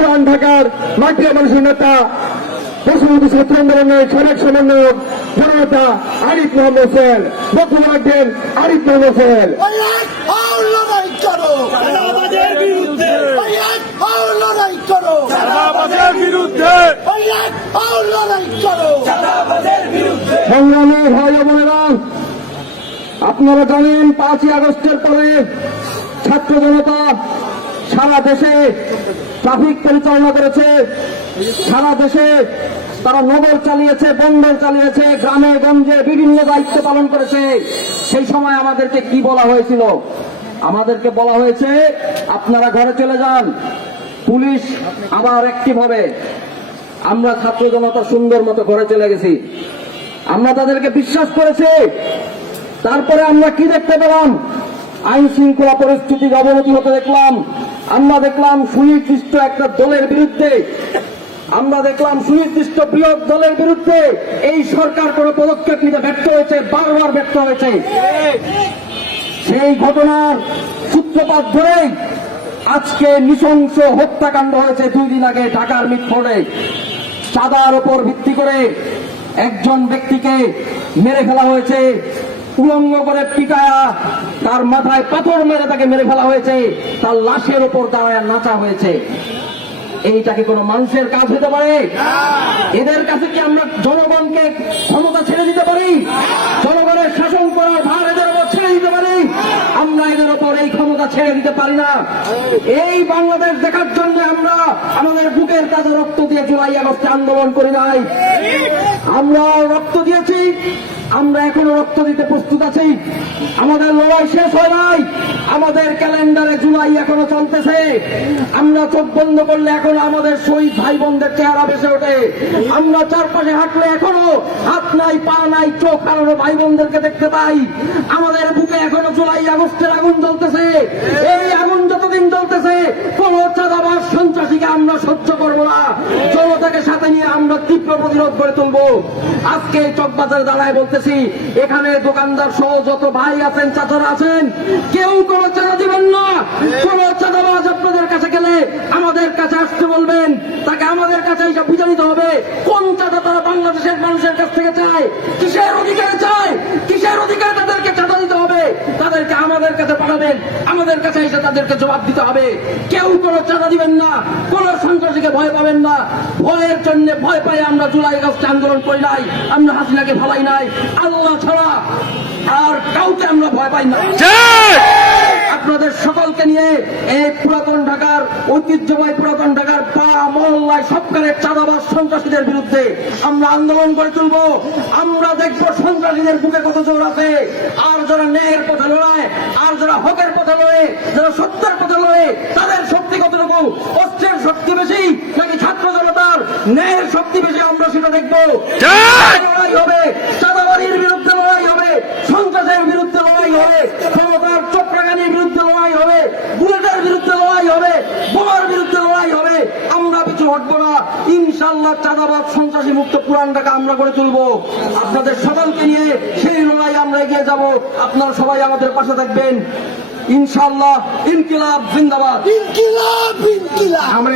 পুরান ঢাকার মাটিয়া মানুষের নেতা বসুমতী ছাত্র আন্দোলনের সাবেক সমন্বয়ক জননেতা আরিফ মোহাম্মদ সোহেল। বক্তব্য রাখবেন আরিফ মোহাম্মদ সোহেল। সংগ্রামী ভাই বোনেরা, আপনারা জানেন 5ই আগস্টের পরে ছাত্র জনতা সারা দেশে ট্রাফিক পরিচালনা করেছে, সারা দেশে তারা নগর চালিয়েছে, বন্দর চালিয়েছে, গ্রামে গঞ্জে বিভিন্ন দায়িত্ব পালন করেছে। সেই সময় আমাদেরকে কি বলা হয়েছিল? আমাদেরকে বলা হয়েছে আপনারা ঘরে চলে যান, পুলিশ আবার অ্যাক্টিভ হবে। আমরা ছাত্র জনতা সুন্দর মতো ঘরে চলে গেছি, আমরা তাদেরকে বিশ্বাস করেছি। তারপরে আমরা কি দেখতে পেলাম? আইন শৃঙ্খলা পরিস্থিতির অবনতি হতে দেখলাম। আমরা দেখলাম সুনির্দিষ্ট একটা দলের বিরুদ্ধে, আমরা দেখলাম সুনির্দিষ্ট বৃহৎ দলের বিরুদ্ধে এই সরকার কোন পদক্ষেপ নিতে ব্যর্থ হয়েছে, বারবার ব্যর্থ হয়েছে। সেই ঘটনার সূত্রপাত ধরে আজকে নৃশংস হত্যাকাণ্ড হয়েছে 2 দিন আগে ঢাকার মিটফোর্ডে। চাঁদার উপর ভিত্তি করে একজন ব্যক্তিকে মেরে ফেলা হয়েছে, উলঙ্গ করে পিটায়া তার মাথায় পাথর মেরে তাকে মেরে ফেলা হয়েছে, তার লাশের উপর দাঁড়ায় নাচা হয়েছে। এইটা কি কোনো মানুষের কাজ হতে পারে? এদের কাছে কি আমরা জনগণকে ক্ষমতা ছেড়ে দিতে পারি? জনগণের শাসন করার ভার এদের উপর ছেড়ে দিতে পারি? আমরা এদের উপর এই ক্ষমতা ছেড়ে দিতে পারি না। এই বাংলাদেশ দেখার জন্য আমরা আমাদের বুকের কাছে রক্ত দিয়ে জুলাই আগস্টে আন্দোলন করি নাই। আমরা রক্ত দিয়েছি, আমরা এখনো রক্ত দিতে প্রস্তুত আছি। আমাদের লড়াই শেষ হয় নাই, আমাদের ক্যালেন্ডারে জুলাই এখনো চলতেছে। আমরা চোখ বন্ধ করলে এখনো আমাদের শহীদ ভাই বোনদের চেহারা ভেসে ওঠে। আমরা চারপাশে হাঁটলে এখনো হাত নাই, পা নাই, চোখ হারানো ভাই বোনদেরকে দেখতে পাই। আমাদের বুকে এখনো জুলাই আগস্টের আগুন জ্বলতেছে। এই আগুন যতদিন জ্বলতেছে কোন চাঁদাবাজ সন্ত্রাসীকে আমরা সহ্য করবো না। জনতাকে সাথে নিয়ে আমরা তীব্র প্রতিরোধ করে তুলবো। আজকে চকবাজারে দাঁড়ায় বলতেছি, এখানে দোকানদার সহ যত ভাই আছেন, চাচারা আছেন, কেউ কোনো চাঁদা দিবেন না। কোন চাঁদাবাজ আপনাদের কাছে গেলে আমাদের কাছে আসতে বলবেন, তাকে আমাদের কাছে এসে বুঝে নিতে হবে কোন চাঁদা তারা বাংলাদেশের মানুষের কাছ থেকে চায়, কিসের অধিকারে চায়, কিসের অধিকারে তাদেরকে চাঁদা দিতে হবে। তাদেরকে আমাদের কাছে পাঠাবেন, আমাদের কাছে এসে তাদেরকে জবাব দিতে হবে। কেউ কোনো চাঁদা দিবেন না, কোন সন্ত্রাসীকে ভয় পাবেন না। ভয়ের জন্য ভয় পাই আমরা জুলাই আগস্টে আন্দোলন করি নাই, আমরা হাসিনাকে ভালাই নাই। আল্লাহ ছাড়া আর কাউকে আমরা ভয় পাই না। আপনাদের সকলকে নিয়ে এই পুরাতন ঢাকার ঐতিহ্যময় পুরাতন ঢাকার পাড়া মহল্লায় সবকারের চাঁদাবাজ সন্ত্রাসীদের বিরুদ্ধে আমরা আন্দোলন করে তুলব। আমরা দেখব সন্ত্রাসীদের বুকে কত জোর আছে, আর যারা ন্যায়ের পথে লড়ায়, আর যারা হকের পথে লড়ে, যারা সত্যের পথে লড়ে, তাদের শক্তি কতটুকু। অস্ত্রের শক্তি বেশি নাকি ছাত্র জনতার ন্যায়ের শক্তি বেশি, আমরা সেটা দেখব। লড়াই হবে, চাঁদাবাজির বিরুদ্ধে লড়াই হবে, সন্ত্রাসের বিরুদ্ধে লড়াই হবে, ক্ষমতার চক্রাগানির বিরুদ্ধে লড়াই হবে, বুলেটের বিরুদ্ধে লড়াই হবে, বোমার বিরুদ্ধে লড়াই হবে। আমরা পিছু হটবো না। ইনশাআল্লাহ চাঁদাবাজ সন্ত্রাসী মুক্ত পুরান ঢাকা আমরা করে তুলবো। আপনাদের সকলকে নিয়ে সেই লড়াই আমরা এগিয়ে যাব। আপনারা সবাই আমাদের পাশে থাকবেন ইনশাআল্লাহ। ইনকিলাব জিন্দাবাদ, ইনকিলাব, ইনকিলাব। আমরা